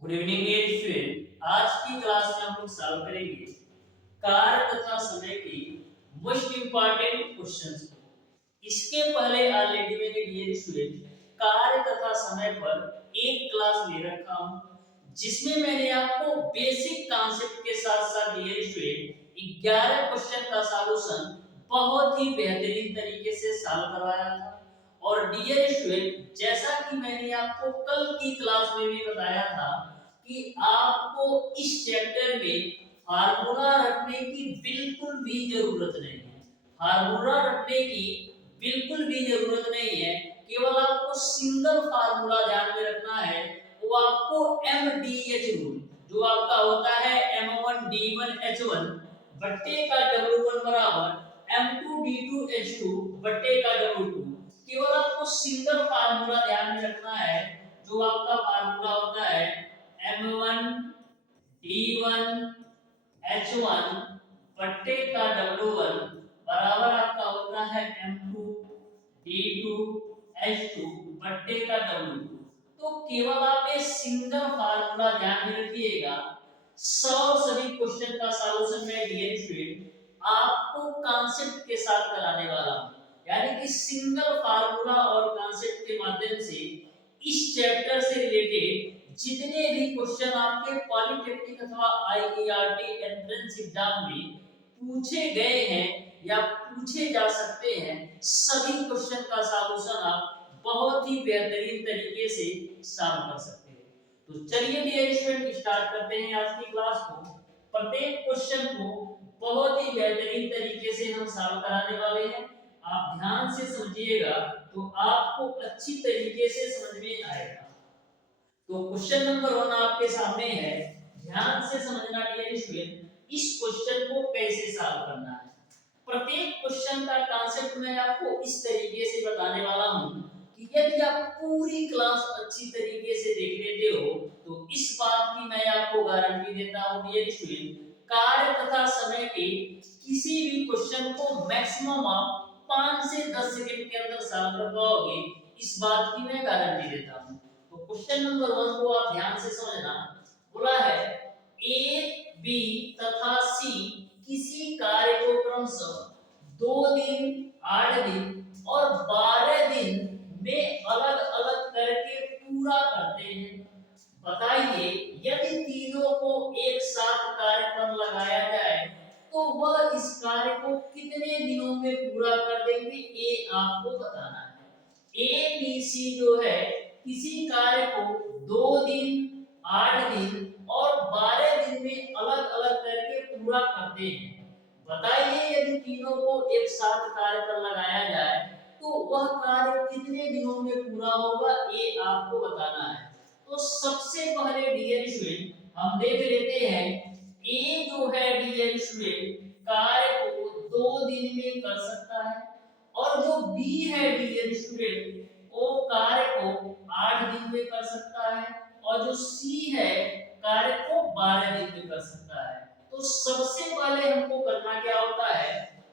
Good evening dear student. आज की class में हम लोग सॉल्व करेंगे कार्य तथा समय की मोस्ट इंपॉर्टेंट क्वेश्चंस को। इसके पहले ऑलरेडी मैंने डियर स्टूडेंट कार्य तथा समय पर एक क्लास ले रखा हूं, जिसमें मैंने आपको बेसिक कॉन्सेप्ट के साथ साथ डियर स्टूडेंट 11 क्वेश्चन का सॉल्यूशन बहुत ही बेहतरीन तरीके से सॉल्व करवाया था। और डियर स्टूडेंट, जैसा कि मैंने आपको कल की क्लास में भी बताया था कि आपको इस चैप्टर में फार्मूला रखने की बिल्कुल भी जरूरत नहीं है। फार्मूला रखने की बिल्कुल भी जरूरत नहीं है। केवल आपको सिंगल फार्मूला ध्यान में रखना है, वो आपको MDH रूल, जो आपका होता है M1D1H1 बट्टे का W1 बराबर M2D2H2 बट्टे का W2। केवल आपको सिंगल फार्मूला ध्यान में रखना है, जो आपका फार्मूला होता है M1D1H1 बट्टे का W1 बराबर आपका होता है M2D2H2 बट्टे का W2। तो केवल आप ये सिंगल फार्मूला ध्यान में रखिएगा। सभी क्वेश्चन का सॉल्यूशन मैं डियर स्टूडेंट आपको कॉन्सेप्ट के साथ कराने वाला हूं, यानी कि सिंगल फार्मूला और कॉन्सेप्ट के माध्यम से इस चैप्टर से रिलेटेड जितने भी क्वेश्चन आपके पॉलिटेक्निक अथवा आईईआरटी एंट्रेंस एग्जाम में पूछे गए हैं या पूछे जा सकते हैं, सभी क्वेश्चन का सॉल्यूशन आप बहुत ही बेहतरीन तरीके से सॉल्व कर सकते हैं। तो चलिए डियर स्टूडेंट स्टार्ट करते हैं आज की क्लास को। प्रत्येक क्वेश्चन को बहुत ही बेहतरीन तरीके से हम सॉल्व कराने वाले हैं। आप ध्यान से समझिएगा तो आपको अच्छी तरीके से समझ में आएगा। तो क्वेश्चन नंबर 1 आपके सामने है, ध्यान से समझना डियर स्टूडेंट इस क्वेश्चन को कैसे सॉल्व करना है। प्रत्येक क्वेश्चन का कांसेप्ट मैं आपको इस तरीके से बताने वाला हूं कि यदि आप पूरी क्लास अच्छी तरीके से देख लेते हो तो इस बात की मैं आपको गारंटी देता हूं डियर स्टूडेंट, कार्य तथा समय के किसी भी क्वेश्चन को मैक्सिमम आप 5 से 10 सेकंड के अंदर सॉल्व कर पाओगे, इस बात की मैं गारंटी देता हूं। तो क्वेश्चन नंबर 1 को आप ध्यान से समझना। बोला है ए, बी तथा सी किसी कार्य को क्रमशः 2 दिन, 8 दिन और 12 दिन में अलग-अलग करके पूरा करते हैं। बताइए यदि तीनों को एक साथ कार्य पर लगाया जाए तो वह इस कार्य को कितने दिनों में पूरा कर देंगे, ये आपको बताना है। ए बी सी जो है किसी कार्य को 2 दिन, 8 दिन और 12 दिन में अलग-अलग करके पूरा करते हैं। बताइए यदि तीनों को एक साथ कार्य पर लगाया जाए तो वह कार्य कितने दिनों में पूरा होगा, ये आपको बताना है। तो सबसे पहले डियर स्टूडेंट हम देख लेते हैं ए जो है डियर स्टूडेंट कार्य को 2 दिन में कर सकता है, और जो बी है डियर स्टूडेंट वो कार्य को 8 दिन में कर सकता है, और जो सी है कार्य को 12 दिन में कर सकता है। तो सबसे पहले हमको करना क्या होता है,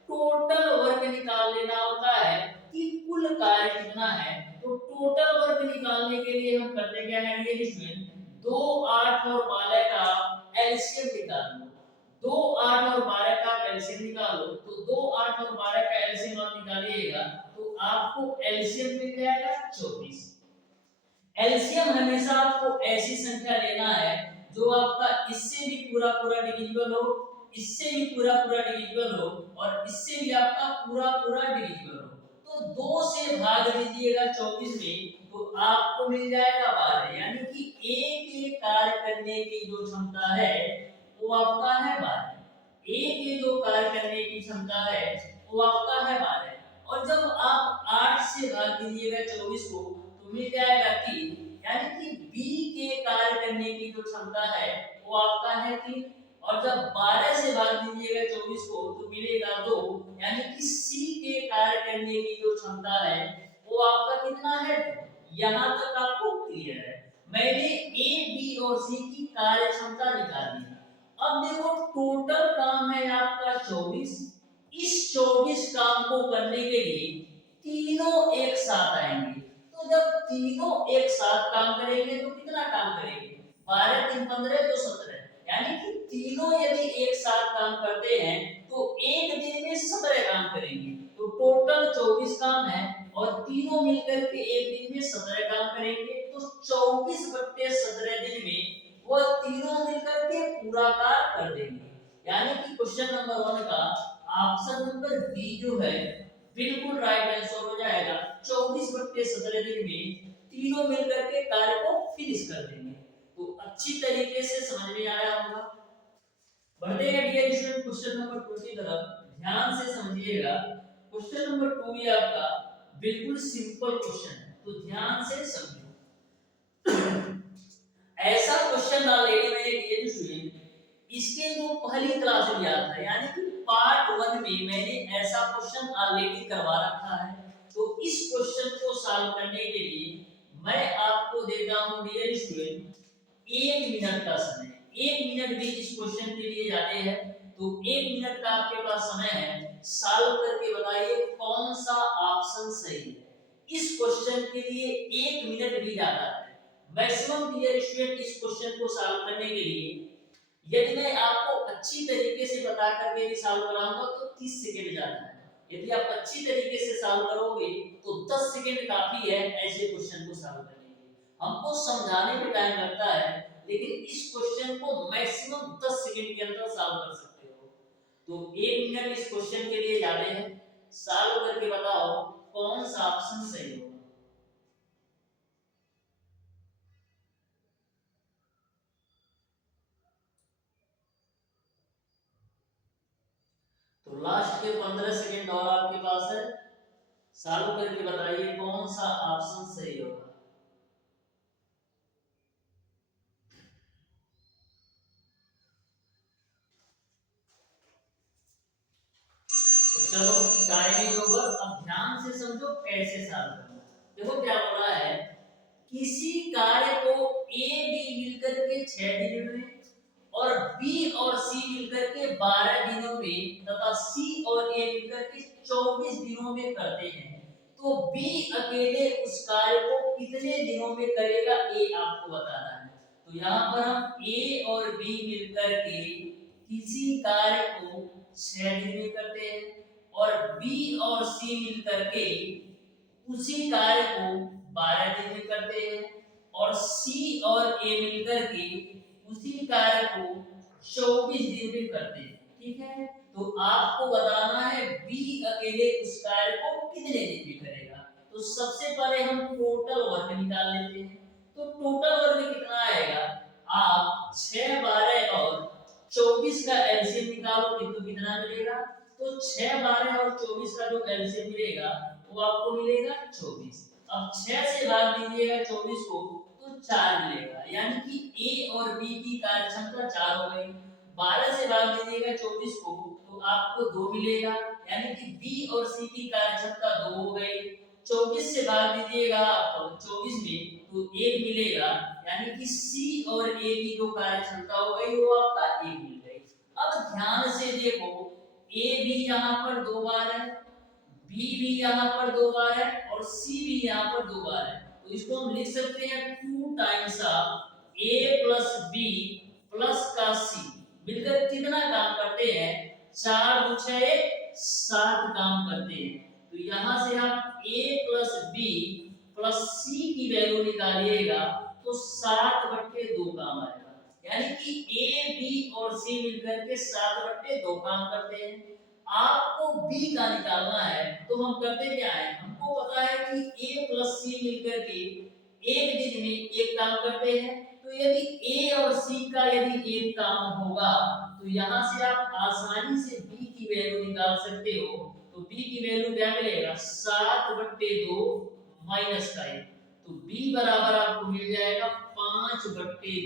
टोटल वर्क निकाल लेना होता है कि कुल कार्य कितना है। तो टोटल वर्क निकालने के लिए हम करते क्या है डियर स्टूडेंट, 2, 8 और 12 का एलसीएम निकाल लो। 2, 8 और 12 का एलसीएम निकालो तो 2, 8 और 12 का एलसीएम आप निकालिएगा तो आपको एलसीएम मिल जाएगा 24। एलसीएम हमेशा आपको ऐसी संख्या लेना है जो आपका इससे भी पूरा पूरा डिविजिबल हो, इससे भी पूरा पूरा डिविजिबल हो और इससे भी आपका पूरा पूरा डिविजिबल हो। तो 2 से भाग दीजिएगा 24 में तो आपको मिल जाएगा 12, यानी कि ए के कार्य करने की जो क्षमता है वो आपका है 12। ए के जो कार्य करने की क्षमता है वो आपका है 12, और जब आप 8 से भाग दीजिएगा 24 को तो मिल जाएगा 3, यानी कि बी के कार्य करने की जो क्षमता है वो आपका है 3, और जब 12 से भाग दीजिएगा 24 को तो मिलेगा 2, यानी कि सी के कार्य करने की जो क्षमता है वो आपका कितना है। यहां तक आपको क्लियर है। मैंने ए, बी और सी की कार्य क्षमता निकाल दी। अब देखो टोटल काम है आपका 24। इस 24 काम को करने के लिए तीनों एक साथ आएंगे। तो जब तीनों एक साथ काम करेंगे तो कितना काम करेंगे, 12 3 15 तो 17, यानी कि तीनों यदि एक साथ काम करते हैं तो एक दिन में 17 काम करेंगे, तो टोटल 24 काम है और तीनों मिलकर के एक दिन में 17 काम करेंगे, तो 24/17 दिन में वह तीनों मिलकर के पूरा कार्य कर देंगे। यानी कि क्वेश्चन नंबर 1 का ऑप्शन नंबर बी जो है बिल्कुल राइट आंसर हो जाएगा। 24/17 दिन में तीनों मिलकर के कार्य को फिनिश कर देंगे। तो अच्छी तरीके से समझ में आया होगा। बढ़ते हैं डियर स्टूडेंट क्वेश्चन नंबर 2 की तरफ, ध्यान से समझिएगा। क्वेश्चन नंबर 2 ये आपका बिल्कुल सिंपल क्वेश्चन है, तो ध्यान से समझो। ऐसा क्वेश्चन ऑलरेडी मैंने डियर स्टूडेंट इसके जो पहली क्लास में आया था, यानी कि पार्ट 1 में मैंने ऐसा क्वेश्चन ऑलरेडी करवा रखा है। तो इस क्वेश्चन को सॉल्व करने के लिए मैं आपको देता हूं डियर स्टूडेंट 1 मिनट का समय। 1 मिनट भी इस क्वेश्चन के लिए जाते हैं, तो 1 मिनट का आपके पास समय है। सॉल्व करके बताइए कौन सा ऑप्शन सही है। इस क्वेश्चन के लिए 1 मिनट भी जाता है। मैक्सिमम डियर स्टूडेंट इस क्वेश्चन को सॉल्व करने के लिए यदि मैं आपको अच्छी तरीके से बता करके भी सॉल्व कराऊंगा तो 30 सेकंड जाता है। यदि आप अच्छी तरीके से सॉल्व करोगे तो 10 सेकंड काफी है ऐसे क्वेश्चन को सॉल्व करने के लिए। हमको समझाने में टाइम लगता है, लेकिन इस क्वेश्चन को मैक्सिमम 10 सेकंड के अंदर सॉल्व कर सकते हो। तो 1 मिनट इस क्वेश्चन के लिए जाते हैं। सॉल्व करके बताओ कौन सा ऑप्शन सही होगा। तो लास्ट के 15 सेकंड और आपके पास है। सॉल्व करके बताइए कौन सा ऑप्शन सही होगा। तो चलो टाइम इज ओवर। अब ध्यान से समझो कैसे सॉल्व करना। देखो क्या बोला है, किसी कार्य को ए बी मिलकर के 6 दिनों में और बी और सी मिलकर के 12 दिनों में तथा सी और ए मिलकर के 24 दिनों में करते हैं, तो बी अकेले उस कार्य को कितने दिनों में करेगा ए आपको बताना है। तो यहाँ पर हम ए और बी मिलकर के किसी कार्य को 6 दिन में करते हैं और बी और सी मिलकर के उसी कार्य को 12 दिन में करते हैं और सी और ए मिलकर के उसी कार्य को 24 दिन में करते हैं। ठीक है, तो आपको बताना है बी अकेले उस कार्य को कितने दिन में करेगा। तो सबसे पहले हम टोटल वर्क निकाल लेते हैं। तो टोटल वर्क कितना आएगा, आप 6 12 और 24 का एलसीएम निकालोगे तो कितना मिलेगा। तो 6 12 और 24 का जो एलसीएम मिलेगा वो आपको मिलेगा 24। अब 6 से भाग दीजिएगा 24 को तो 4 मिलेगा, यानी कि ए और बी की कार्य क्षमता 4 हो गई। 12 से भाग दीजिएगा 24 को तो आपको 2 मिलेगा, यानी कि बी और सी की कार्य क्षमता 2 हो गई। 24 से भाग दीजिएगा आप 24 में तो 1 मिलेगा, यानी कि सी और ए की जो कार्य क्षमता हो गई वो आपका 1 मिल गई। अब ध्यान से देखो, ए भी यहाँ पर 2 बार है, बी भी यहाँ पर 2 बार है और सी भी यहाँ पर 2 बार है। तो इसको हम लिख सकते हैं 2 times of A plus B plus का सी मिलकर कितना काम करते हैं, 4 2 6 7 काम करते हैं। तो यहाँ से आप a प्लस बी प्लस सी की वैल्यू निकालिएगा तो 7/2 काम आएगा, यानी कि a b और c मिलकर के 7/2 काम करते हैं। आपको b का निकालना है तो हम करते क्या है, हमको पता है कि a प्लस c मिलकर के एक दिन में एक काम करते हैं। तो यदि a और c का यदि एक काम होगा तो यहाँ से आप आसानी से b की वैल्यू निकाल सकते हो। तो b की वैल्यू क्या मिलेगा, 7/2 माइनस का 1। तो b बराबर आपको मिल जाएगा 5/2,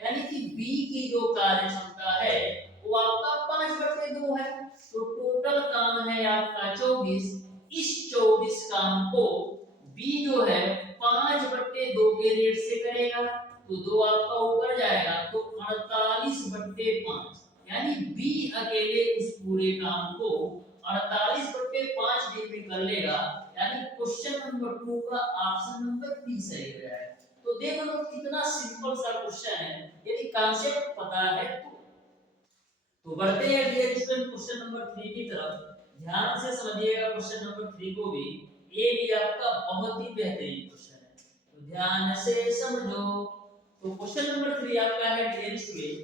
यानी कि b की जो कार्य क्षमता है वो आपका 5/2 है। तो टोटल काम है आपका 24। इस 24 काम को b जो है 5/2 के रेट से करेगा, तो 2 आपका ऊपर जाएगा तो 48/5, यानी b अकेले उस पूरे काम को 48/5 दिन में कर लेगा, यानी क्वेश्चन नंबर 2 का ऑप्शन नंबर बी सही हो जाएगा। तो देखो तो कितना सिंपल सा क्वेश्चन है, यदि कॉन्सेप्ट पता है तो बढ़ते हैं डियर स्टूडेंट क्वेश्चन नंबर 3 की तरफ। ध्यान से समझिएगा क्वेश्चन नंबर 3 को भी, ये भी आपका बहुत ही बेहतरीन क्वेश्चन है, तो ध्यान से समझो। तो क्वेश्चन नंबर 3 आपका है डियर स्टूडेंट,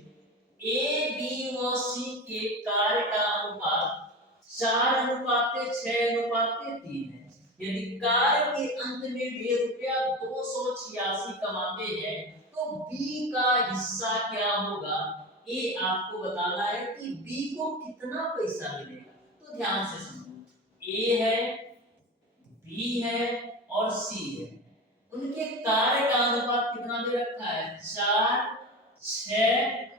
ए बी व सी के कार्य का अनुपात 4:6:3 है। यदि कार्य के अंत में वे रुपया 286 कमाते हैं तो बी का हिस्सा क्या होगा, ये आपको बताना है कि बी को कितना पैसा मिलेगा। तो ध्यान से समझो, ए है, बी है और सी है, उनके कार्य का अनुपात कितना दे रखा है, 4, 6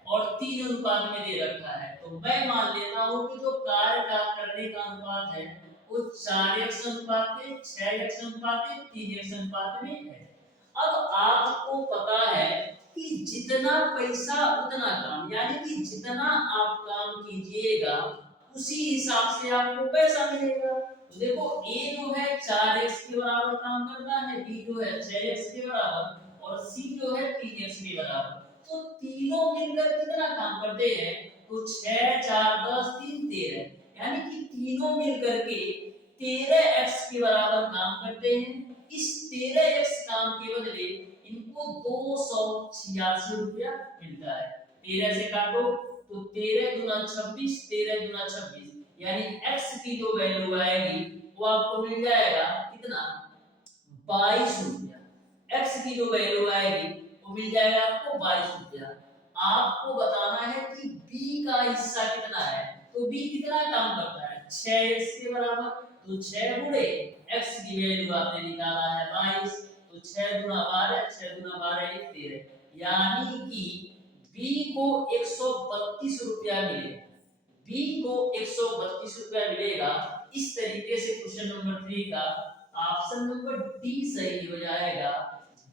और 3 अनुपात में दे रखा है। तो मैं मान लेता हूं कि जो कार्य का करने का अनुपात है वो 4x अनुपात 6x अनुपात 3x अनुपात में है। अब आपको पता है कि जितना पैसा उतना काम, यानी कि जितना आप काम कीजिएगा उसी हिसाब से आपको पैसा मिलेगा। तो देखो A जो है 4x के बराबर काम करता है, B जो है 6x के बराबर और C जो है 3x के बराबर। तो तीनों मिलकर कितना काम करते हैं, तो 6 4 10 3 13, यानी कि तीनों मिलकर के 13x के बराबर काम करते हैं। इस 13x काम के बदले इनको 286 रुपया मिलता है। 13 से काटो तो 13 दूना 26, 13 दूना 26, यानी x की जो वैल्यू आएगी वो आपको मिल जाएगा कितना, 22 रुपया। x की जो वैल्यू आएगी वो मिल जाएगा आपको 22 रुपया। आपको बताना है कि b का हिस्सा कितना है, तो b कितना काम करता है, 6x के बराबर, तो 6 गुणे x की वैल्यू आपने निकाला है 22, तो 6 गुना 12, 6 गुना 12 13, यानी कि b को 132 रुपया मिलेगा। B को 132 रुपया मिलेगा। इस तरीके से क्वेश्चन नंबर 3 का ऑप्शन नंबर डी सही हो जाएगा।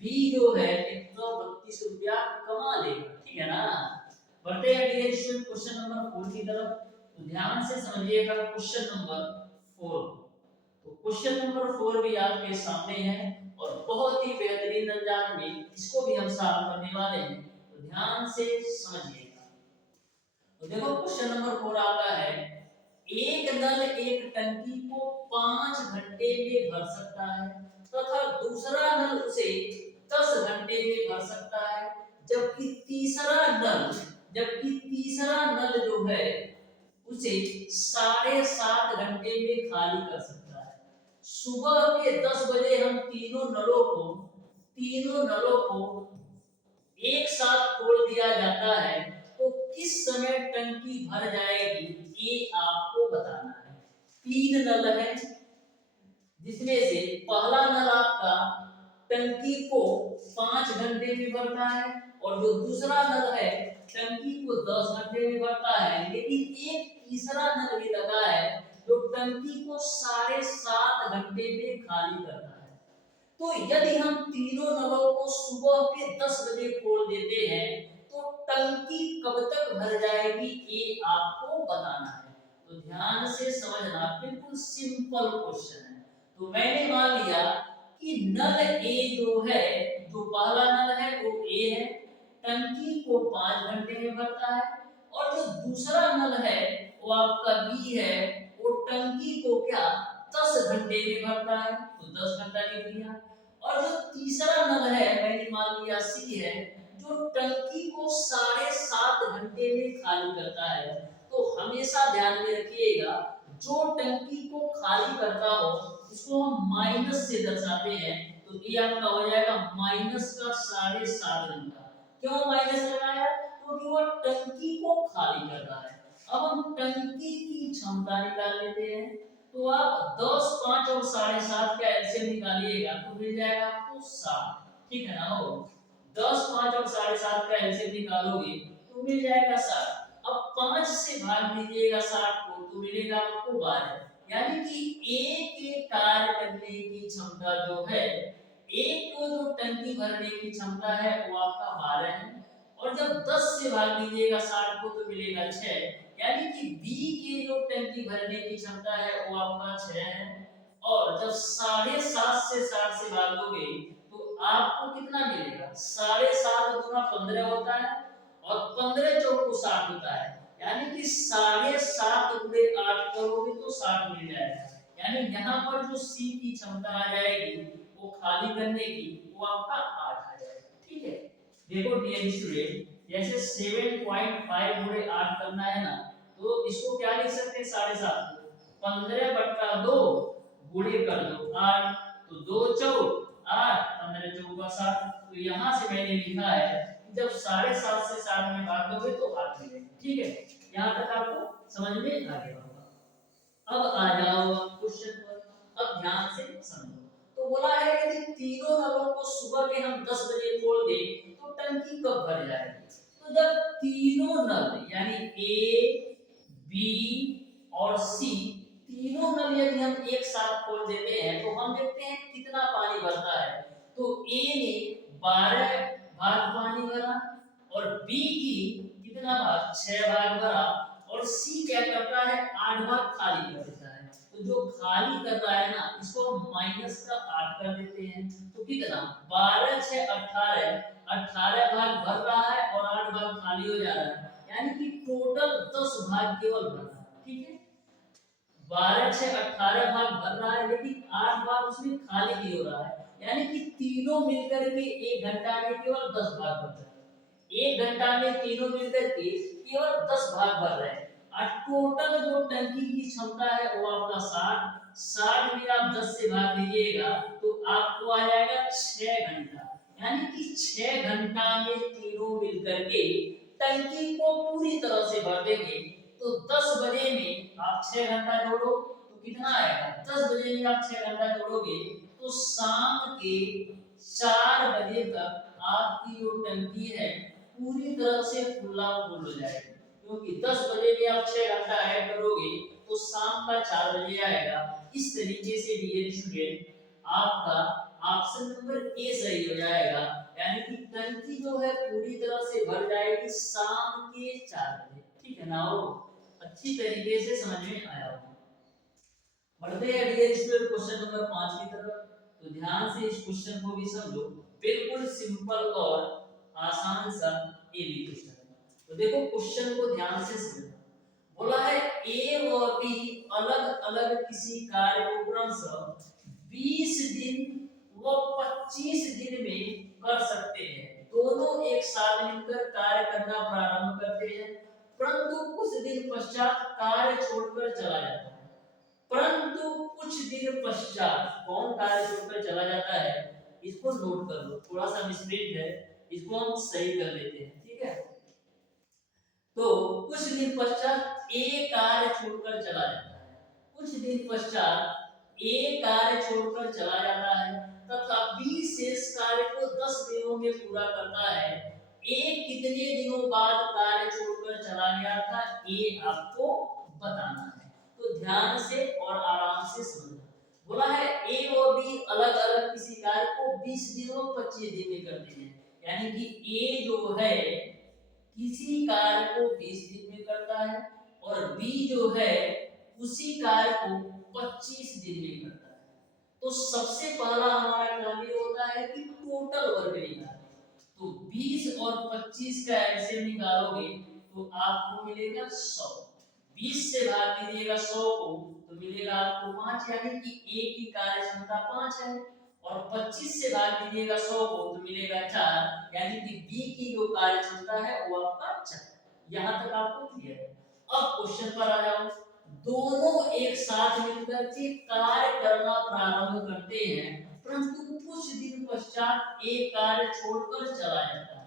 B जो है 132 रुपया कमा लेगा, ठीक है ना। बढ़ते हैं डियर स्टूडेंट क्वेश्चन नंबर 4 की तरफ। तो ध्यान से समझिएगा क्वेश्चन नंबर 4। तो क्वेश्चन नंबर 4 भी आपके सामने है और बहुत ही बेहतरीन अंदाज में इसको भी हम सॉल्व करने वाले हैं, तो ध्यान से समझिएगा। तो देखो क्वेश्चन नंबर 4 आपका है, एक नल एक टंकी को 5 घंटे में भर सकता है तथा दूसरा नल उसे 10 घंटे में भर सकता है, जबकि तीसरा नल जो है उसे 7.5 घंटे में खाली कर सकता है। सुबह के 10 बजे हम तीनों नलों को एक साथ खोल दिया जाता है तो किस समय टंकी भर जाएगी, ये आपको बताना है। 3 नल है जिसमें से पहला नल आपका टंकी को 5 घंटे में भरता है और जो दूसरा नल है टंकी को 10 घंटे में भरता है, लेकिन एक तीसरा नल भी लगा है जो टंकी को 7.5 घंटे में खाली करता है। तो यदि हम तीनों नलों को सुबह के 10 बजे खोल देते हैं तो टंकी कब तक भर जाएगी, ये आपको बताना है। तो ध्यान से समझना, बिल्कुल सिंपल क्वेश्चन है। तो मैंने मान लिया कि नल ए जो है, जो पहला नल है वो ए है, टंकी को 5 घंटे में भरता है, और जो दूसरा नल है वो आपका बी है, वो टंकी को क्या 10 घंटे में भरता है, तो 10 घंटा लिख दिया। और जो तीसरा नल है मैंने मान लिया सी है, जो टंकी को 7.5 घंटे में खाली करता है। तो हमेशा ध्यान में रखिएगा, जो टंकी को खाली करता हो उसको हम माइनस से दर्शाते हैं, तो ये आपका हो जाएगा माइनस का 7.5 घंटा। क्यों माइनस लगाया, क्योंकि वो टंकी को खाली कर रहा है। अब हम टंकी की क्षमता निकाल लेते हैं, तो आप 10, 5 और 7.5 का एलसीएम निकालिएगा तो मिल जाएगा आपको 7, ठीक है ना। हो 10, 5 और 7.5 का एलसीएम निकालोगे तो मिल जाएगा 7। अब 5 से भाग दीजिएगा 7 को तो मिलेगा आपको 12, यानी कि ए के कार्य करने की क्षमता जो है, ए को जो टंकी भरने की क्षमता है वो आपका 12 है, और जब 10 से भाग दीजिएगा 60 को तो मिलेगा 6, यानी कि बी की जो टंकी भरने की क्षमता है वो आपका 6 है। और जब 7.5 से 60 से भाग दोगे तो आपको कितना मिलेगा, 7.5 दूना 15 होता है और 15 चौको 60 होता है, यानी कि 7.5 गुणे 8 करोगे तो 60 मिल जाएगा। यानी यहाँ पर जो सी की क्षमता आ जाएगी वो खाली करने की, वो आपका 8 आ जाएगा। ठीक है, देखो डियर स्टूडेंट, जैसे 7.5 गुणे 8 करना है ना, तो इसको क्या लिख सकते हैं, 7.5 15/2 गुणे कर दो 8, तो 2 चौक 8, 15 चौका 60। तो यहाँ से मैंने लिखा है कि जब 7.5 से 60 में काट दोगे तो 8 मिलेगा। ठीक है, यहाँ तक आपको समझ में आ गया होगा। अब आ जाओ क्वेश्चन पर, अब ध्यान से समझो। तो बोला है यदि तीनों नलों को सुबह के हम 10 बजे खोल दें तो टंकी कब भर जाएगी। तो जब तीनों नल यानी ए, बी और सी, तीनों नल यदि हम एक साथ खोल देते हैं तो हम देखते हैं कितना पानी भरता है। तो ए ने 12 भाग पानी भरा और बी की कितना भाग, 6 भाग भरा, और सी क्या करता है, 8 भाग खाली कर देता है। तो जो खाली कर रहा है ना, इसको हम माइनस का 8 कर देते हैं। तो कितना, 12 6 18, 18 भाग भर रहा है और 8 भाग खाली हो जा रहा है, यानी कि टोटल 10 भाग केवल भर रहा है। ठीक है, 12 6 18 भाग भर रहा है, लेकिन 8 भाग उसमें खाली भी हो रहा है, यानी कि तीनों मिलकर के 1 घंटा में केवल 10 भाग भर रहे हैं। 1 घंटा में तीनों मिलकर के केवल 10 भाग भर रहे हैं, और टोटल जो टंकी की क्षमता है वो आपका 60 में आप 10 से भाग दीजिएगा तो आपको आ जाएगा 6 घंटा, यानी कि 6 घंटा में तीनों मिलकर के टंकी को पूरी तरह से भर देंगे। तो 10 बजे में आप 6 घंटा जोड़ो तो कितना आएगा, 10 बजे में आप 6 घंटा जोड़ोगे तो शाम के 4 बजे तक आपकी जो टंकी है पूरी तरह से फुल्ला फुल हो जाएगी, क्योंकि 10 बजे में आप 6 घंटा ऐड करोगे तो शाम का 4 बजे आएगा। इस तरीके से डियर स्टूडेंट आपका ऑप्शन नंबर ए सही हो जाएगा, यानी कि टंकी जो है पूरी तरह से भर जाएगी शाम के 4 बजे। ठीक है ना, वो अच्छी तरीके से समझ में आया होगा। बढ़ते हैं डियर स्टूडेंट क्वेश्चन नंबर 5 की तरफ। तो ध्यान से इस क्वेश्चन को भी समझो, बिल्कुल सिंपल और आसान सा ये भी क्वेश्चन है। तो देखो क्वेश्चन को ध्यान से समझो। बोला है ए व बी अलग अलग किसी कार्य को क्रमशः 20 दिन व 25 दिन में कर सकते हैं। दोनों एक साथ मिलकर कार्य करना प्रारंभ करते हैं, परंतु कुछ दिन पश्चात कार्य छोड़कर चला जाता है। परंतु कुछ दिन पश्चात कौन कार्य छोड़कर चला जाता है, इसको नोट कर लो, थोड़ा सा मिसप्रिंट है, इसको हम सही कर लेते हैं। ठीक है, तो कुछ दिन पश्चात ए कार्य छोड़कर चला जाता है, कुछ दिन पश्चात ए कार्य छोड़कर चला जाता है तथा बी शेष कार्य को 10 दिनों में पूरा करता है। ए कितने दिनों बाद कार्य छोड़कर चला गया था, ये आपको बताना है। तो ध्यान से और आराम से समझना। बोला है ए और बी अलग अलग किसी कार्य को 20 दिन और 25 दिन में करते हैं, यानी कि ए जो है किसी कार्य को 20 दिन में करता है और बी जो है उसी कार्य को 25 दिन में करता है। तो सबसे पहला हमारा काम ये होता है कि टोटल वर्क निकालें। तो 20 और 25 का एलसीएम निकालोगे तो आपको मिलेगा 100। 20 से भाग दीजिएगा 100 को तो मिलेगा आपको 5, यानी कि ए की कार्य क्षमता 5 है, और 25 से भाग दीजिएगा 100 को तो मिलेगा 4, यानी कि बी की जो कार्य क्षमता है वो आपका 4। यहां तक आपको क्लियर है। अब क्वेश्चन पर आ जाओ। दोनों एक साथ मिलकर के कार्य करना प्रारंभ करते हैं, परंतु कुछ दिन पश्चात एक कार्य छोड़कर चला जाता है।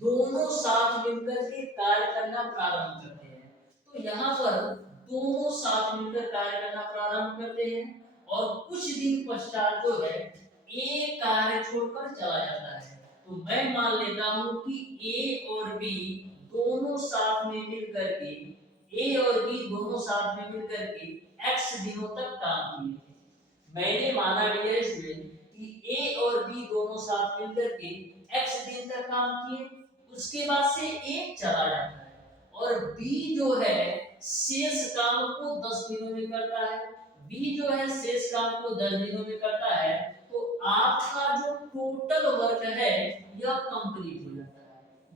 दोनों साथ मिलकर के कार्य करना प्रारंभ करते हैं। तो यहाँ पर दोनों साथ मिलकर कार्य करना प्रारंभ करते हैं और कुछ दिन पश्चात जो है ए कार्य छोड़कर चला जाता है। तो मैं मान लेता हूं कि ए और बी दोनों साथ में मिलकर के ए और बी दोनों साथ में मिलकर के x दिनों तक काम किए थे। मैंने माना डियर स्टूडेंट कि ए और बी दोनों साथ मिलकर के x दिन तक काम किए, उसके बाद से ए चला जाता है और बी जो है शेष काम को 10 दिनों में करता है। बी जो है शेष काम को 10 दिनों में करता है, तो आपका जो टोटल वर्क है यह कंप्लीट हो जाता है।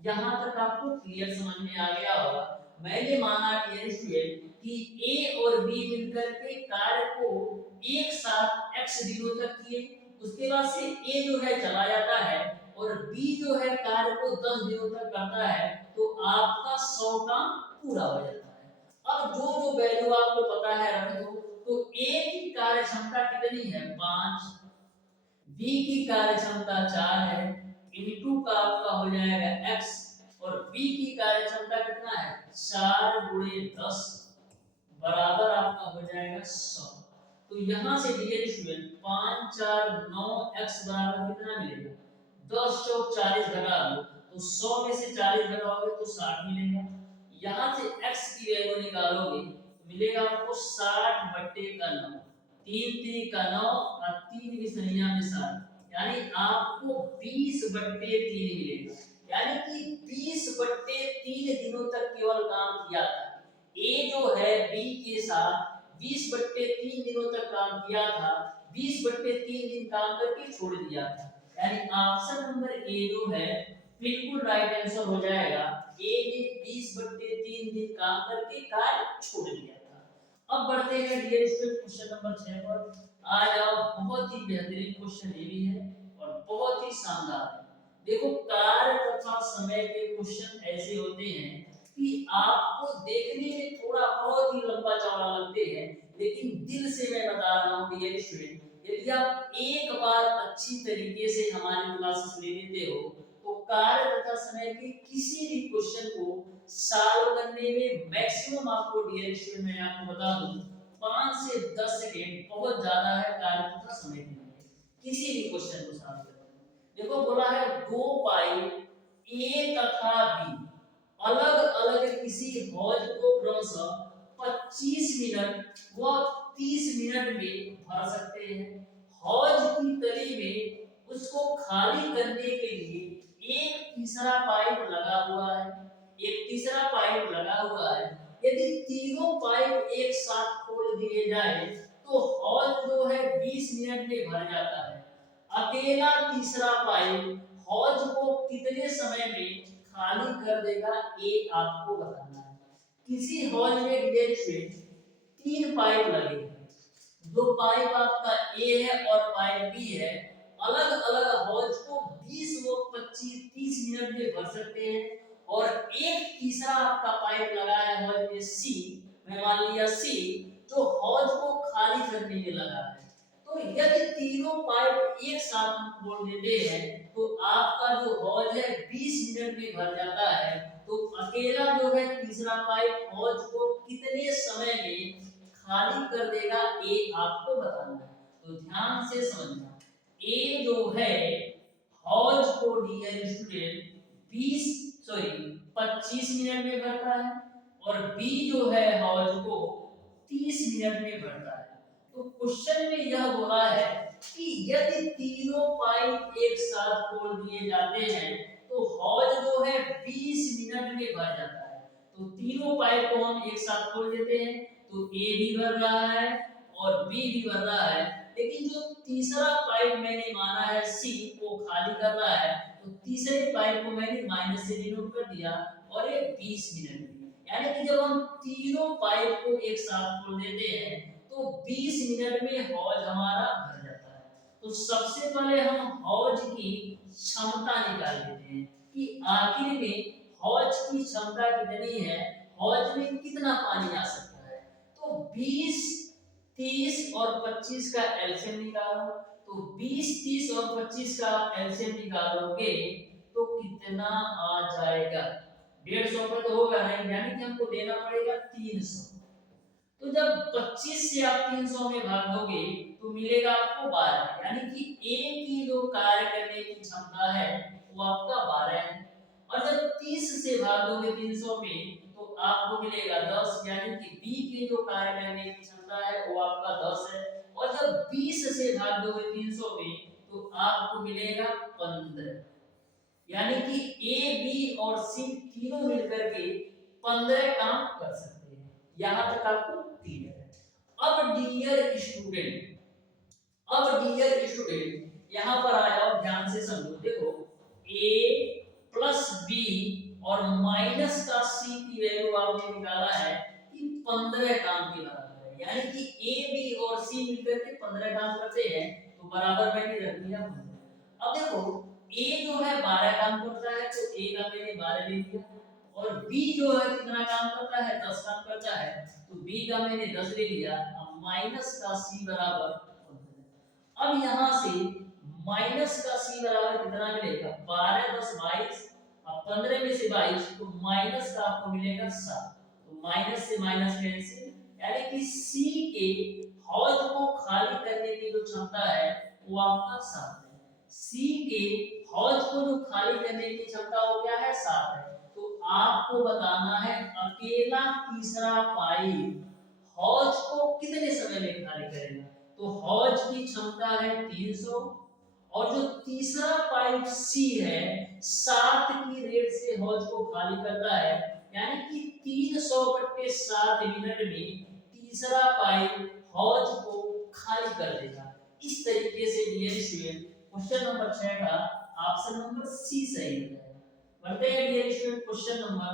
यहाँ तक आपको क्लियर समझ में आ गया होगा। मैंने माना डियर स्टूडेंट कि ए और बी मिलकर के कार्य को एक साथ x दिनों तक किए, उसके बाद से ए जो है चला जाता है और बी जो है कार्य को 10 दिनों तक करता है, तो आपका 100 काम पूरा हो जाता है। अब जो जो वैल्यू आपको पता है रख दो। तो ए की कार्य क्षमता कितनी है 5, बी की कार्य क्षमता 4 है, इनटू का आपका हो जाएगा x, और बी की कार्य क्षमता कितना है 4 गुणे 10 बराबर आपका हो जाएगा 100। तो यहां से डियर स्टूडेंट 5 4 9 x बराबर कितना मिलेगा 10 चौक 40 घटा दो, तो 100 में से 40 घटाओगे तो 60 मिलेगा। यहां से x की वैल्यू निकालोगे तो मिलेगा आपको 60 बट्टे का 9, 3 3 का 9 और 3 की संख्या में 60, यानी आपको 20 बट्टे 3 मिलेगा। यानी कि 20 बट्टे 3 दिनों तक केवल काम किया था। ए जो है बी के साथ 20 बट्टे 3 दिनों तक काम किया था, 20 बट्टे 3 दिन काम करके छोड़ दिया था। यानी ऑप्शन नंबर ए जो है बिल्कुल राइट आंसर हो जाएगा। ए ने 20 बट्टे 3 दिन काम करके कार्य छोड़ दिया था। अब बढ़ते हैं डियर स्टूडेंट क्वेश्चन नंबर 6 पर। आ जाओ, बहुत ही बेहतरीन क्वेश्चन ये भी है और बहुत ही शानदार है। देखो, कार्य तथा समय के क्वेश्चन ऐसे होते हैं कि आपको देखने में थोड़ा बहुत ही लंबा चौड़ा लगते हैं, लेकिन दिल से मैं बता रहा हूँ डियर स्टूडेंट, यदि आप एक बार अच्छी तरीके से हमारी क्लासेस ले लेते हो तो कार्य तथा समय के किसी भी क्वेश्चन को सॉल्व करने में मैक्सिमम आपको डियर स्टूडेंट मैं आपको बता दूं 5 से 10 सेकंड बहुत ज्यादा है कार्य तथा समय के लिए किसी भी क्वेश्चन को सॉल्व करने में। देखो, बोला है 2 पाई ए तथा बी अलग अलग किसी हौज को क्रमशः 25 मिनट व 30 मिनट में भर सकते हैं। हौज की तली में उसको खाली करने के लिए एक तीसरा पाइप लगा हुआ है, एक तीसरा पाइप लगा हुआ है। यदि तीनों पाइप एक साथ खोल दिए जाए तो हौज जो है 20 मिनट में भर जाता है। अकेला तीसरा पाइप हौज को कितने समय में खाली कर देगा, ये आपको बताना है। किसी हौज में डियर स्टूडेंट 3 पाइप लगे हैं, 2 पाइप आपका ए है और पाइप बी है। अलग अलग हौज को 20 व 25 30 मिनट में भर सकते हैं। और एक तीसरा आपका पाइप लगा है हौज में सी, मैं मान लिया सी, जो हौज को खाली करने में लगा है। तो यदि तीनों पाइप एक साथ हम खोल देते हैं तो आपका जो हौज है 20 मिनट में भर जाता है। तो अकेला जो है तीसरा पाइप हौज को कितने समय में खाली कर देगा, ये आपको बताना है। तो ध्यान से समझना, ए जो है हौज को डियर स्टूडेंट 25 मिनट में भरता है और बी जो है हौज को 30 मिनट में भरता है। तो क्वेश्चन में यह बोला है कि यदि तीनों पाइप एक साथ खोल दिए जाते हैं तो हौज जो है 20 मिनट में भर जाता है। तो तीनों पाइप को हम एक साथ खोल देते हैं तो ए भी भर रहा है और बी भी भर रहा है, लेकिन जो तीसरा पाइप मैंने माना है सी को खाली कर रहा है, तो तीसरे पाइप को मैंने माइनस से डिनोट कर दिया और ये 20 मिनट में। यानी कि जब हम तीनों पाइप को एक साथ खोल देते हैं तो 20 मिनट में हौज हमारा भर जाता है। तो सबसे पहले हम हौज की क्षमता निकाल लेते हैं कि आखिर में हौज की क्षमता कितनी है, हौज में कितना पानी आ सकता है। तो 20 30 और 25 का एलसीएम निकालो, तो 20 30 और 25 का आप एलसीएम निकालोगे तो कितना आ जाएगा, 150 पे तो होगा नहीं, यानी कि हमको देना पड़ेगा 300। तो जब 25 से आप 300 में भाग दोगे तो मिलेगा आपको 12, यानी कि ए की जो कार्य करने की क्षमता है वो आपका 12 है। और जब 30 से भाग दोगे 300 में तो आपको मिलेगा 10, यानी कि बी की जो कार्य करने की क्षमता है वो आपका 10 है। और जब 20 से भाग दोगे 300 में तो आपको मिलेगा 15, यानी कि ए बी और सी तीनों मिलकर के 15 काम कर सकते हैं। यहां तक आपको क्लियर है। अब डियर स्टूडेंट यहाँ पर आ जाओ, ध्यान से समझो। देखो a प्लस बी और माइनस का सी की वैल्यू आपने निकाला है कि 15 काम के बराबर है, यानी कि ए बी और सी मिलकर के 15 काम करते हैं, तो बराबर मैंने रख दिया 15। अब देखो ए जो है 12 काम करता है, तो ए का मैंने 12 ले लिया, और बी जो है कितना काम करता है, 10 काम करता है, तो बी का मैंने 10 ले लिया। अब माइनस का सी बराबर 15। अब यहाँ से माइनस का सी बराबर कितना मिलेगा, 12 10 22, अब 15 में से 22, तो माइनस का आपको मिलेगा 7, तो माइनस से माइनस कैंसिल, यानी कि सी के हौज को खाली करने की जो क्षमता है वो आपका 7 है। सी के हौज को जो खाली करने की क्षमता वो क्या है, 7 है। तो आपको बताना है अकेला तीसरा पाइप हौज को कितने समय में खाली करेगा। तो हौज की क्षमता है 300, और जो तीसरा पाइप सी है 7 की रेट से हौज को खाली करता है, यानी कि 300/7 मिनट में तीसरा पाइप हौज को खाली कर देगा। इस तरीके से डियर स्टूडेंट क्वेश्चन नंबर 6 का ऑप्शन नंबर सी सही हो जाएगा। बढ़ते हैं डियर स्टूडेंट क्वेश्चन नंबर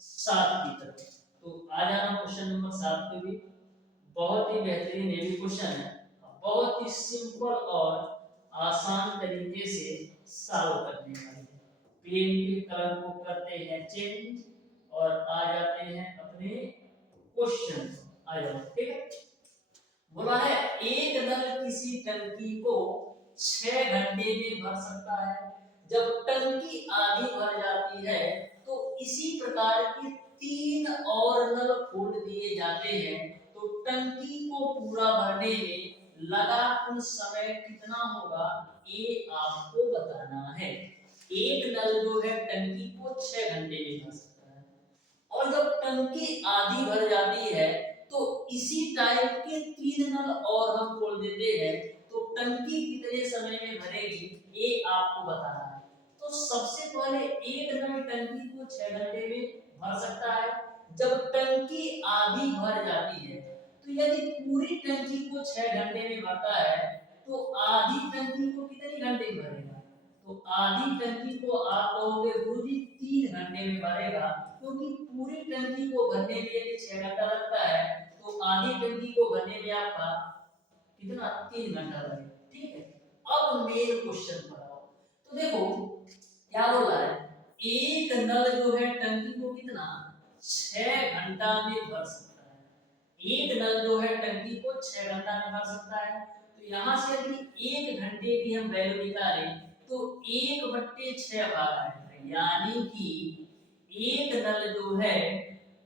7 की तरफ। तो आ जाना क्वेश्चन नंबर 7 पे भी बहुत ही बेहतरीन ये भी क्वेश्चन है, बहुत ही सिंपल और आसान तरीके से सॉल्व करने वाले हैं। पेन के कलर को करते हैं चेंज और आ जाते हैं अपने क्वेश्चन। आ जाओ, ठीक है। बोला है एक नल किसी टंकी को 6 घंटे में भर सकता है। जब टंकी आधी भर जाती है तो इसी प्रकार के 3 और नल खोल दिए जाते हैं, तो टंकी को पूरा भरने में लगा कुल समय कितना होगा, ये आपको बताना है। एक नल जो है टंकी को 6 घंटे में भर सकता है, और जब टंकी आधी भर जाती है तो इसी टाइप के 3 नल और हम खोल देते हैं, तो टंकी कितने समय में भरेगी ये आपको बताना है। तो सबसे पहले एक नल टंकी को 6 घंटे में भर सकता है। जब टंकी आधी भर जाती है, तो यदि पूरी टंकी को 6 घंटे में भरता है तो आधी टंकी को कितने घंटे में भरेगा, तो आधी टंकी को आप कहोगे गुरुजी 3 घंटे में भरेगा, क्योंकि पूरी टंकी को भरने में यदि 6 घंटा लगता है तो आधी टंकी को भरने में आपका कितना 3 घंटा लगेगा, ठीक है। अब मेन क्वेश्चन पर आओ। तो देखो क्या बोल रहा है, एक नल जो है टंकी को कितना 6 घंटा में भर सकता है। एक नल जो है टंकी को 6 घंटा में भर सकता है। तो यहाँ से यदि 1 घंटे की हम वैल्यू निकालें तो 1/6 भाग आएगा, यानी कि एक नल जो है